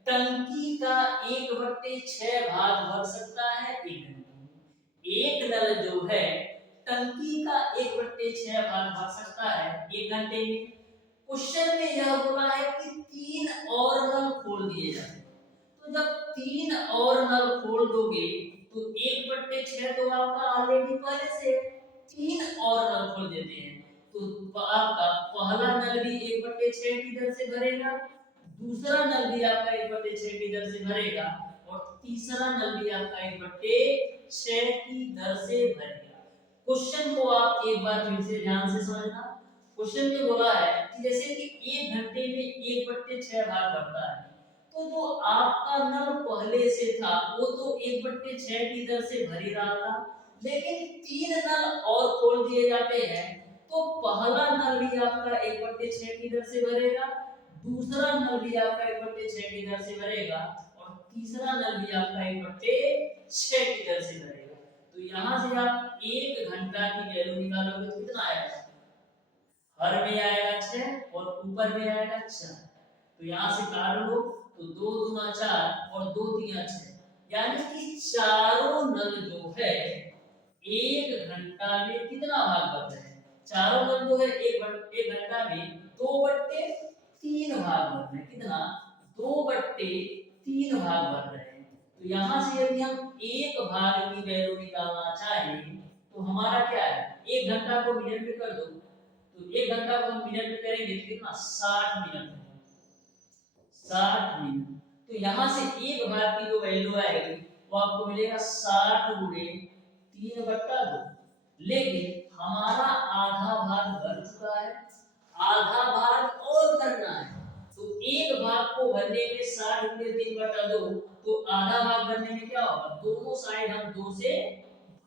टंकी का 1/6 भाग भर सकता है 1 घंटे में। एक नल जो है टंकी का 1/6 भाग भर सकता है 1 घंटे में। क्वेश्चन में यह बोला है कि 3 और नल खोल दिए जाते हैं, तो जब 3 और नल खोल दोगे तो 1/6 तो आपका ऑलरेडी पहले से 3 और नल खोल देते हैं, तो आपका पहला नल भी 1/6 की दर से भरेगा, दूसरा नल भी आपका 1/6 की दर से भरेगा, और तीसरा नल भी आपका 1/6 की दर से भरेगा। क्वेश्चन को आप एक बार फिर से ध्यान से समझना। क्वेश्चन में बोला है कि जैसे कि 1 घंटे में 1/6 भाग भरता है, तो जो आपका नल पहले से था वो तो 1/6 की दर से भर ही रहा था, लेकिन 3 नल और खोल दिए जाते हैं, तो पहला नल भी आपका 1/6 की दर से भरेगा, दूसरा नल भी आपका 1/6 की दर से भरेगा, और तीसरा नल भी आपका 1/6 की दर से भरेगा। तो यहाँ से आप 1 घंटा की वैल्यू निकालोगे तो कितना आएगा, हर में आएगा 6 और ऊपर में आएगा 4, तो यहाँ से काट लो तो 2 दूना 4 और 2 तिया 6, यानी कि चारों नल जो है 1 घंटा में कितना भाग भर रहे हैं, चारों नल जो है 1 घंटा में 2/3 भाग भर रहे हैं, कितना 2/3 भाग भर रहे हैं। तो यहाँ से यदि हम 1 भाग की वैल्यू निकालना चाहें तो हमारा क्या है, 1 घंटा को मिनट में कर दो, तो 1 घंटा को हम मिनट में करेंगे तो कितना 60 मिनट, 60 मिनट। तो यहाँ से 1 भाग की जो वैल्यू आएगी वो आपको मिलेगा 60 × 3/2। लेकिन हमारा आधा भाग भर चुका है, आधा भाग और भरना है। तो एक भाग को भरने में 60 में 3/2, तो आधा भाग भरने में क्या होगा, दोनों साइड हम 2 से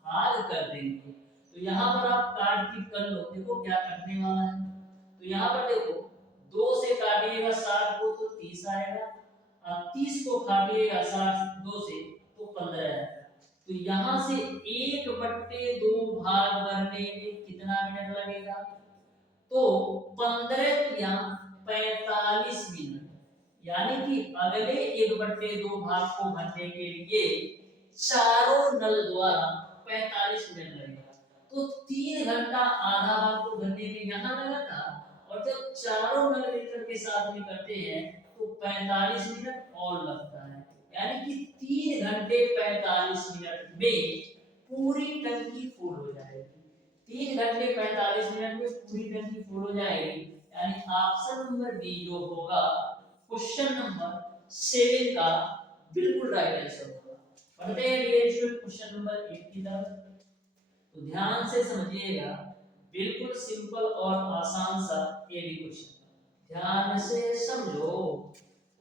भाग कर देंगे। तो यहाँ पर आप काट की कर लो, देखो क्या कटने वाला है। तो यहाँ पर देखो 2 से काटिएगा 60 को तो 30 आएगा, और 30 को काटिएगा 60 2 से तो 15 आएगा। तो यहाँ से 1/2 भाग भरने में कितना मिनट लगेगा, तो 15 या 45 मिनट, यानी कि अगले 1/2 भाग को भरने के लिए चारों नल द्वारा 45 मिनट लगेगा। तो 3 घंटा आधा भाग को भरने में यहाँ लगा था, और जब चारों नल मिलकर के साथ में करते हैं तो 45 मिनट और लगता है, यानी कि 3 घंटे 45 मिनट में पूरी टंकी फुल हो जाएगी। 3 घंटे 45 मिनट में पूरी टंकी फुल हो जाएगी, यानी ऑप्शन नंबर बी जो होगा क्वेश्चन नंबर 7 का बिल्कुल राइट आंसर होगा। पढ़ते हैं डियर स्टूडेंट क्वेश्चन नंबर 8 की तरफ। तो ध्यान से समझिएगा, बिल्कुल सिंपल और आसान सा ये भी क्वेश्चन, ध्यान से समझो।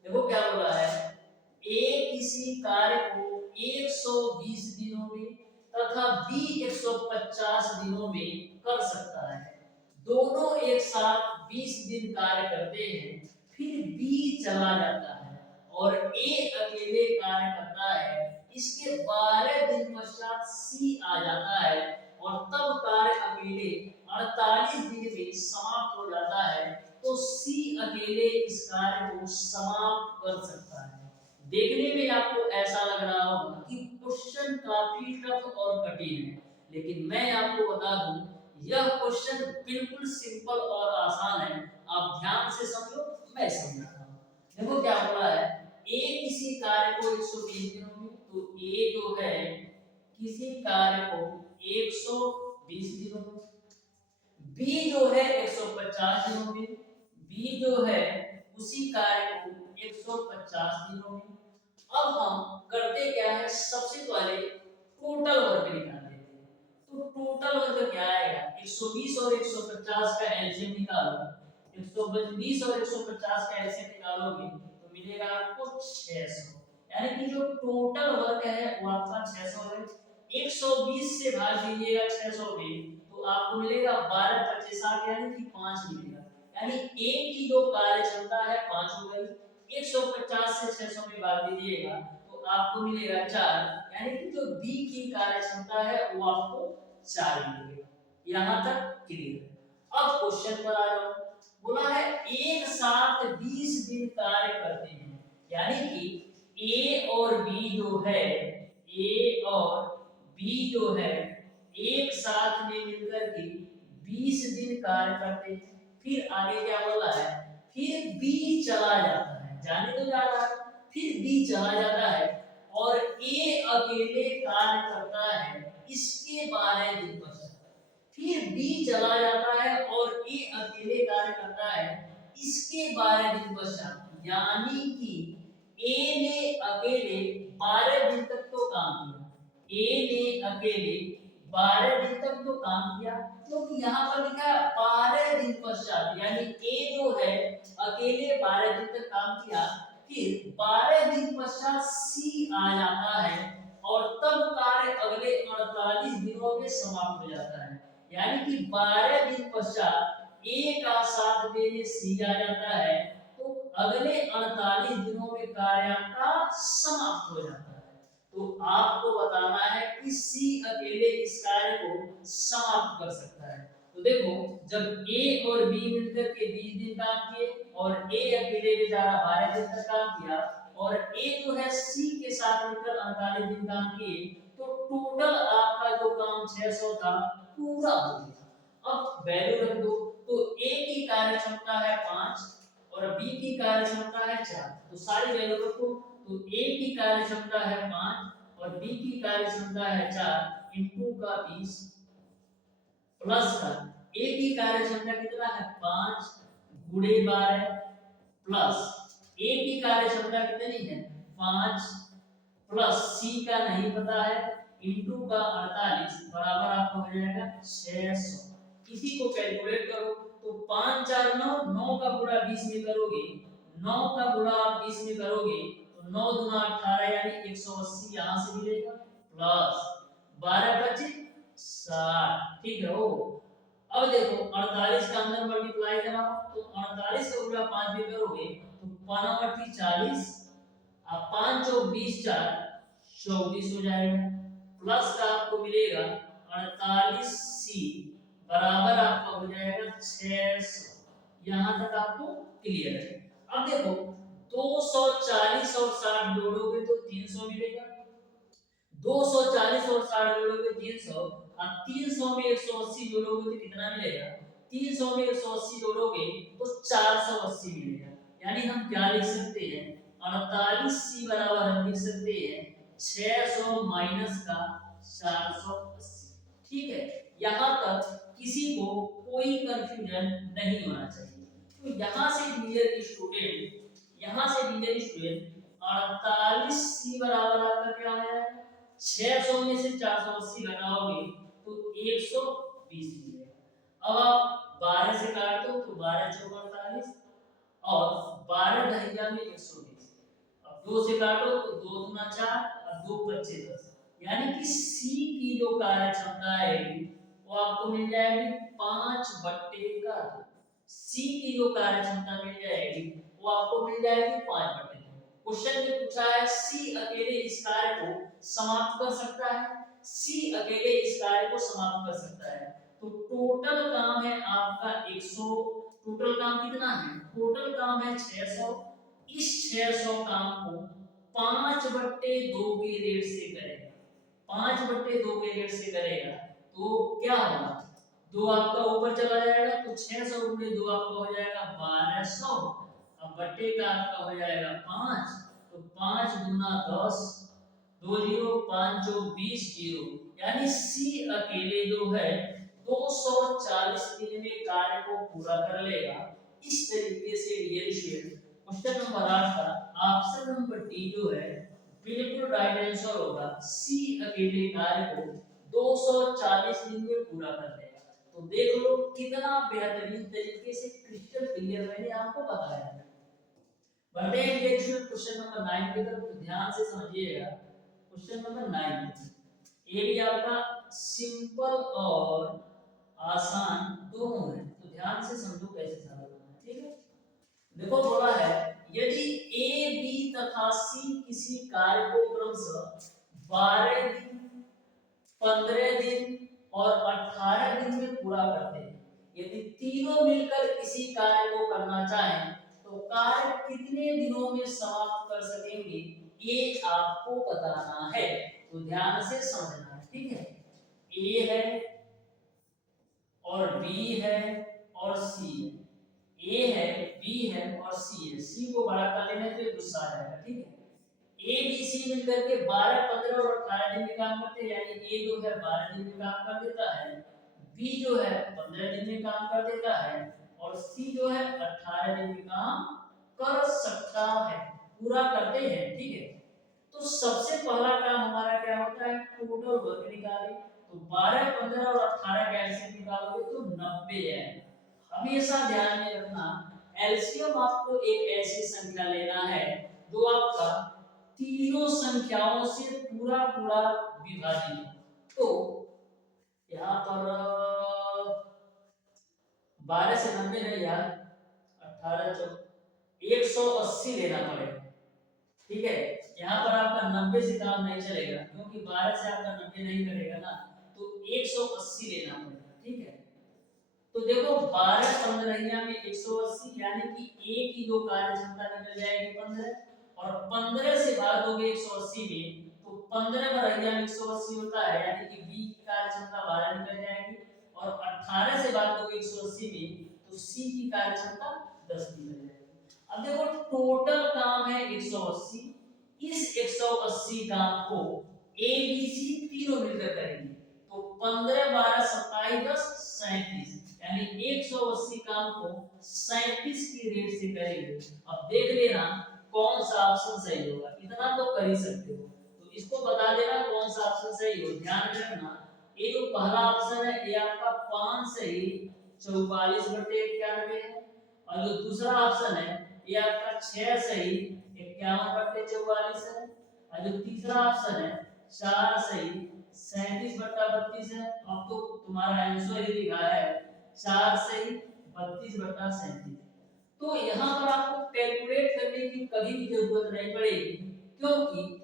देखो क्या बोला है, ए किसी कार्य को 120 दिनों में तथा बी 150 दिनों में कर सकता है। दोनों एक साथ 20 दिन कार्य करते हैं, फिर बी चला जाता है और ए अकेले कार्य करता है। इसके 12 दिन पश्चात सी आ जाता है और तब कार्य अकेले 48 दिन में समाप्त हो जाता है, तो सी अकेले इस कार्य को समाप्त कर सकता है। देखने में आपको ऐसा लग रहा होगा कि क्वेश्चन काफी टफ और कठिन है, लेकिन मैं आपको बता दूं यह क्वेश्चन बिल्कुल सिंपल और आसान है। आप ध्यान से समझो, मैं समझाता हूं। देखो क्या बोला है, ए किसी कार्य को 120 दिनों में, तो ए जो है किसी कार्य को 120 दिनों में, बी जो है 150 दिनों में, बी जो है उसी कार्य को 150 दिनों में। अब हम करते क्या है, सबसे पहले टोटल वर्क निकाल लेते हैं। तो टोटल वर्क क्या आएगा, 120 और 150 का एलसीएम निकालो। 120 और 150 का एलसीएम निकालोगे तो मिलेगा आपको 600, यानी कि जो टोटल वर्क है वो आपका 600 है। 120 से भाग दीजिएगा 600 में तो आपको मिलेगा 12 25 60, यानी कि 5 मिलेगा। यानी ए की जो कार्य क्षमता है 5 हो गई। 150 से 600 में भाग दीजिएगा तो आपको मिलेगा 4, यानी कि जो बी की कार्य क्षमता है वो आपको 4 मिलेगा। यहां तक क्लियर है। अब क्वेश्चन पर आ जाओ। बोला है एक साथ 20 दिन कार्य करते हैं, यानी कि ए और बी जो है, ए और बी जो है एक साथ में मिलकर के 20 दिन कार्य करते हैं। फिर आगे क्या बोला है, फिर बी चला जाता है, जाने तो जा रहा है, फिर बी चला जाता है और ए अकेले कार्य करता है इसके 12 दिन पश्चात। फिर बी चला जाता है और ए अकेले कार्य करता है इसके 12 दिन पश्चात, यानी कि ए ने अकेले 12 दिन तक तो काम किया। ए ने अकेले 12 दिन तक तो काम किया, क्योंकि यहाँ पर लिखा है 12 दिन पश्चात, यानी ए जो है अकेले 12 दिन तक काम किया, फिर 12 दिन पश्चात सी आ जाता है और तब कार्य अगले 48 दिनों में समाप्त हो जाता है। यानी कि 12 दिन पश्चात ए का साथ देने सी आ जाता है, तो अगले 48 दिनों में कार्य आपका समाप्त हो जाता है। तो आपको बताना है कि सी अकेले इस कार्य को समाप्त कर सकता है। तो देखो जब ए और बी मिलकर के 20 दिन काम किए और ए अकेले बेचारा 12 दिन तक काम किया और ए जो है सी के साथ मिलकर 48 दिन काम किए, तो टोटल आपका जो काम 600 था पूरा हो गया। अब वैल्यू रख दो, तो ए की कार्य क्षमता है 5 और बी की कार्य क्षमता है 4, तो सारी वैल्यू रखो। तो ए की कार्य क्षमता है 5 और बी की कार्य क्षमता है 4 इनटू का 20 प्लस का ए की कार्य क्षमता कितना है 5 गुणे 12 प्लस ए की कार्य क्षमता कितनी है 5 प्लस सी का नहीं पता है इनटू का 48 बराबर आपको हो जाएगा 600। इसी को कैलकुलेट करो। तो 5 4 9, 9 का गुणा 20 में करोगे, 9 का गुणा आप 20 में करोगे तो 9 दूना 18 यानी 180 यहाँ से मिलेगा, प्लस 12 25 60, ठीक है। ओ अब देखो 48 का अंदर मल्टीप्लाई कराओ, तो 48 का गुणा 5 में करोगे तो 5 40, अब 5 चौक 20 4 24 हो जाएगा, प्लस का आपको मिलेगा 48C बराबर आपका हो जाएगा 600। यहां तक आपको क्लियर है। अब देखो 240 और 60 जोड़ोगे तो 300 मिलेगा, 240 और 60 जोड़ोगे 300, और 300 में 180 जोड़ोगे तो कितना मिलेगा, 300 में 180 जोड़ोगे तो 480 मिलेगा। यानी हम क्या लिख सकते हैं, 48C बराबर हम लिख सकते हैं 600 माइनस का 480, ठीक है। यहाँ तक किसी को कोई कंफ्यूजन नहीं होना चाहिए। तो यहाँ से डियर स्टूडेंट, यहाँ से डियर स्टूडेंट 48C बराबर आपका क्या है, 600 में से 480 घटाओगे तो 120 मिलेगा। अब आप 12 से काट दो तो 12 चौक 48 और 12 ढाइया में 120, अब 2 से काटो तो 2 दूना 4 और 2 25 10, यानी कि C की जो कार्य क्षमता आएगी वो आपको मिल जाएगी 5/2। C की जो कार्य क्षमता मिल जाएगी वो आपको मिल जाएगी 5/2। क्वेश्चन में पूछा है C अकेले इस कार्य को समाप्त कर सकता है, C अकेले इस कार्य को समाप्त कर सकता है। तो टोटल काम है आपका 100, टोटल काम कितना है, टोटल काम है 600। इस 600 काम को 5/2 के रेट से करेगा, 5/2 के रेट से करेगा तो क्या होगा, 2 आपका ऊपर चला जाएगा तो 600 गुणे 2 आपका हो जाएगा 1200, अब बट्टे का आपका हो जाएगा 5, तो 5 दूना 10, 2 0 5 चौक 20 0, यानी C अकेले जो है 240 दिन में कार्य को पूरा कर लेगा। इस तरीके से डियर स्टूडेंट क्वेश्चन नंबर 8 का ऑप्शन नंबर डी जो है बिल्कुल राइट आंसर होगा। C अकेले कार्य को 240 दिन में पूरा कर देगा। तो देख लो कितना बेहतरीन तरीके से क्रिस्टल क्लियर मैंने आपको बताया है। बढ़ते हैं डियर स्टूडेंट क्वेश्चन नंबर 9 की तरफ, तो ध्यान से समझिएगा। क्वेश्चन नंबर 9 ये भी आपका सिंपल और आसान दोनों है, तो ध्यान से समझो कैसे सॉल्व करना है, ठीक है। देखो बोला है यदि ए बी तथा सी किसी कार्य को क्रमशः 12 दिन 15 दिन और 18 दिन में पूरा करते हैं, यदि तीनों मिलकर किसी कार्य को करना चाहें तो कार्य कितने दिनों में समाप्त कर सकेंगे ये आपको बताना है। तो ध्यान से समझना है, ठीक है। ए है और बी है और सी है, ए है बी है और सी है, सी को बड़ा कर लेने पे गुस्सा आ जाएगा, ठीक है। ए बी सी मिलकर के 12 15 और 18 दिन में काम करते हैं, यानी ए जो है 12 दिन में काम कर देता है, बी जो है 15 दिन में काम कर देता है और सी जो है 18 दिन में काम कर सकता है, पूरा करते हैं, ठीक है। तो सबसे पहला काम हमारा क्या होता है, टोटल वर्क निकालें। तो 12 15 और 18 का एलसीएम निकालोगे तो 90 है। हमेशा ध्यान में रखना एलसीएम आपको एक ऐसी संख्या लेना है जो आपका तीनों संख्याओं से पूरा पूरा विभाजित हो। तो यहाँ पर 12 से 90 नहीं यार, 18 चौक 180 लेना पड़ेगा, ठीक है। यहाँ पर आपका 90 से काम नहीं चलेगा क्योंकि 12 से आपका 90 नहीं करेगा ना, तो 180 लेना पड़ेगा, ठीक है। तो देखो 12 15 में 180 यानी कि ए की जो कार्य क्षमता निकल जाएगी 15, और 15 से भाग दोगे 180 में तो 15 बराबर में 180 होता है, यानी कि बी की कार्य क्षमता 12 निकल जाएगी, और 18 से भाग दोगे 180 में तो सी की कार्य क्षमता 10 निकल जाएगी। अब देखो टोटल काम है 180, इस 180 काम को ए बी सी तीनों मिलकर करेंगे, तो 15 12 27 10 37, यानी 180 काम को 37 की रेट से करेंगे। अब देख लेना कौन सा ऑप्शन सही होगा, इतना तो कर ही सकते हो, तो इसको बता देना कौन सा ऑप्शन सही हो। ध्यान रखना ये जो पहला ऑप्शन है ये आपका 5 सही 44/91 है, और जो दूसरा ऑप्शन है ये आपका 6 सही 51/44 है, और जो तीसरा ऑप्शन है 4 सही 37/32 है। अब तो तुम्हारा आंसर ही लिखा है 4 सही 32/37। तो यहाँ पर आपको कैलकुलेट करने की कभी भी जरूरत नहीं पड़ेगी, क्योंकि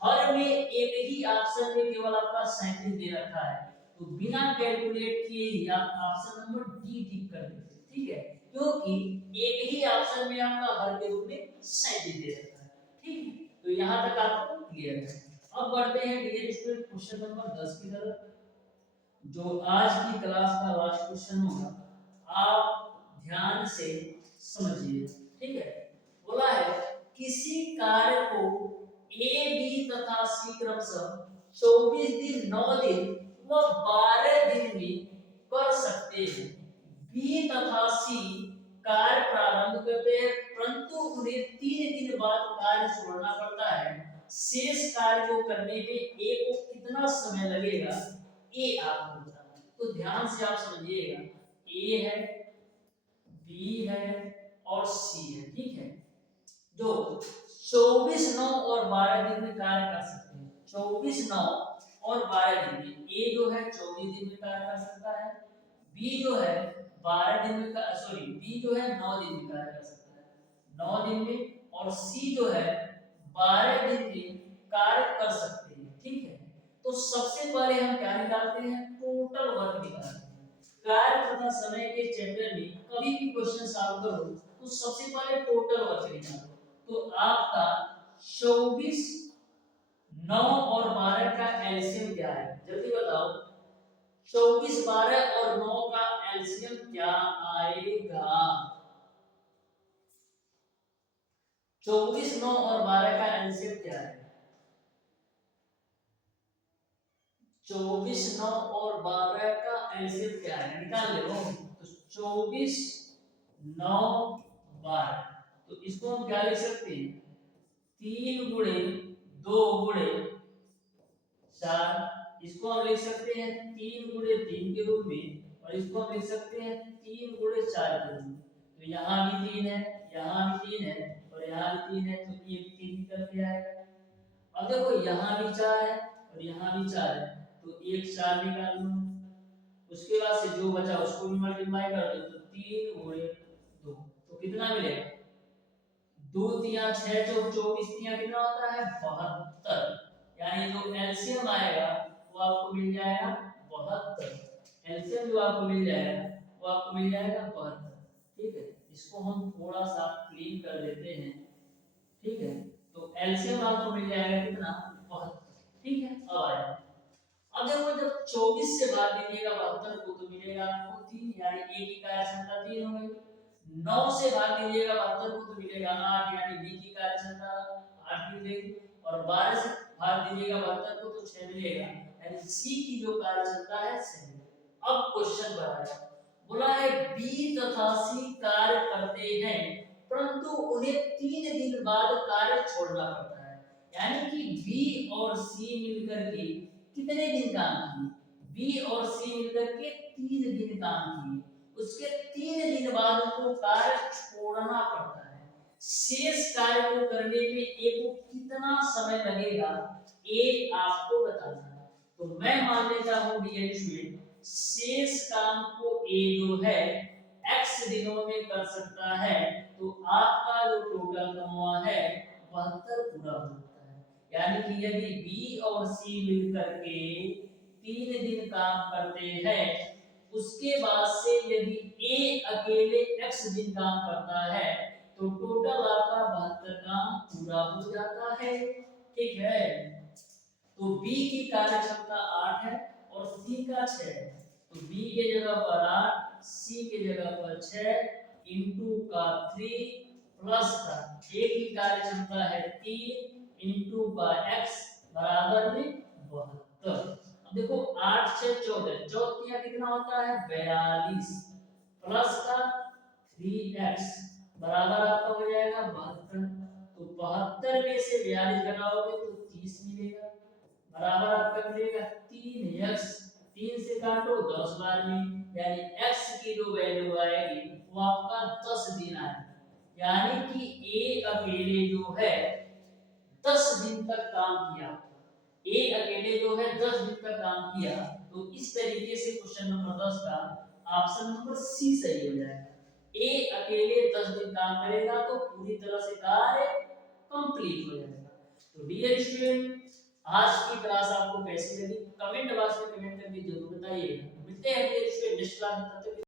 हर में एक ही ऑप्शन में केवल आपका 37 दे रखा है, तो बिना कैलकुलेट किए ही आप ऑप्शन नंबर डी टिक कर देते, ठीक है, क्योंकि एक ही ऑप्शन में आपका हर के रूप में 37 दे रखा है, ठीक है। तो यहाँ तक आपको क्लियर है। अब बढ़ते हैं डियर स्टूडेंट क्वेश्चन नंबर 10 की तरफ, जो आज की क्लास का लास्ट क्वेश्चन होगा। आप ध्यान से समझिए, ठीक है। बोला है किसी कार्य को ए बी तथा सी क्रमशः 24 दिन 9 दिन व 12 दिन में कर सकते हैं। बी तथा सी कार्य प्रारंभ करते हैं, परंतु उन्हें 3 दिन बाद कार्य छोड़ना पड़ता है। शेष कार्य को करने में ए को कितना समय लगेगा, ए आपको बताना है। तो ध्यान से आप समझिएगा, ए है, बी है और सी है, ठीक है, जो 24 9 और 12 दिन में कार्य कर सकते हैं। 24 9 और 12 दिन में ए जो है 24 दिन में कार्य कर सकता है, बी जो है 12 दिन में बी जो है 9 दिन में कार्य कर सकता है, 9 दिन में, और सी जो है 12 दिन में कार्य कर सकते हैं, ठीक है। तो सबसे पहले हम क्या निकालते हैं, टोटल वर्क निकालते हैं। कार्य तथा समय के चैप्टर में कभी भी क्वेश्चन सॉल्व करो तो सबसे पहले टोटल वर्क निकालो। तो आपका 24 9 और 12 का एलसीएम क्या है, जल्दी बताओ। 24 12 और 9 का एलसीएम क्या आएगा? 24 9 और 12 का एलसीएम क्या है? 24 9 और 12 का एलसीएम क्या है, निकाल लो। तो 24 9 12, तो इसको हम क्या लिख सकते हैं, 3 गुणे 2 गुणे 4, इसको हम लिख सकते हैं 3 गुणे 3 के रूप में, और इसको हम लिख सकते हैं 3 गुणे 4 के रूप में। तो यहाँ भी 3 है, यहाँ भी 3 है, और यहाँ भी 3 है, तो ये 3 निकल के आएगा। अब देखो यहाँ भी 4 है और यहाँ भी 4 है, तो एक 4 निकाल लो। उसके बाद से जो बचा उसको भी मल्टीप्लाई कर दो, तो 3 गुणे 2, तो कितना मिलेगा, 2 3 6 चौक 24 3 कितना होता है, 72। यानी जो एलसीएम आएगा वो आपको मिल जाएगा 72। एलसीएम जो आपको मिल जाएगा वो आपको मिल जाएगा 72, ठीक है। इसको हम थोड़ा सा क्लीन कर देते हैं, ठीक है। तो एलसीएम आपको मिल जाएगा कितना, 72, ठीक है। अब आया, अब देखो जब 24 से भाग दीजिएगा 72 को तो मिलेगा आपको 3, यानी ए की कार्य क्षमता 3 हो गई। 9 से भाग दीजिएगा 72 को तो मिलेगा 8, यानी बी की कार्य क्षमता 8 मिलेगी, और 12 से भाग दीजिएगा 72 को तो 6 मिलेगा, यानी सी की जो कार्य क्षमता है 6 मिलेगा। अब क्वेश्चन बढ़ाया, बोला है बी तथा सी कार्य करते हैं, परंतु उन्हें 3 दिन बाद कार्य छोड़ना पड़ता है। यानी कि बी और सी मिलकर के कितने दिन काम किए, बी और सी मिलकर के 3 दिन काम किए, उसके 3 दिन बाद उनको कार्य छोड़ना पड़ता है। शेष कार्य को करने में ए को कितना समय लगेगा, ए आपको बताना है। तो मैं मान लेता हूं डियर स्टूडेंट, शेष काम को ए जो है x दिनों में कर सकता है, तो आपका जो टोटल कमावा है 72 पूरा हो जाता है। यानी कि यदि बी और सी मिलकर के 3 दिन काम करते हैं, उसके बाद से यदि ए अकेले x दिन काम करता है, तो टोटल आपका 72 काम पूरा हो जाता है, ठीक है। तो B की कार्य क्षमता 8 है और C का 6 है, तो B के जगह पर 8, C के जगह पर 6 इंटू का 3 प्लस का A की कार्य क्षमता है 3 इंटू का x बराबर में 72। अब देखो 8 6 14, 14 कितना होता है 42, प्लस का 3x बराबर आपका हो जाएगा 72। तो 72 में से 42 घटाओगे तो 30 मिलेगा, बराबर आपका मिलेगा 3x 3 से काटो 10 बार में, यानी x की जो वैल्यू आएगी वो आपका 10 दिन आएगी। यानी कि ए अकेले जो है 10 दिन तक काम किया, ए अकेले जो है 10 दिन तक काम किया। तो इस तरीके से क्वेश्चन नंबर 10 का ऑप्शन नंबर सी सही हो जाएगा। ए अकेले 10 दिन काम करेगा तो पूरी तरह से कार्य कंप्लीट हो जाएगा। तो डियर स्टूडेंट, आज की क्लास आपको कैसी लगी कमेंट बॉक्स में कमेंट करके जरूर बताइएगा। मिलते हैं डियर स्टूडेंट नेक्स्ट क्लास में, तब तक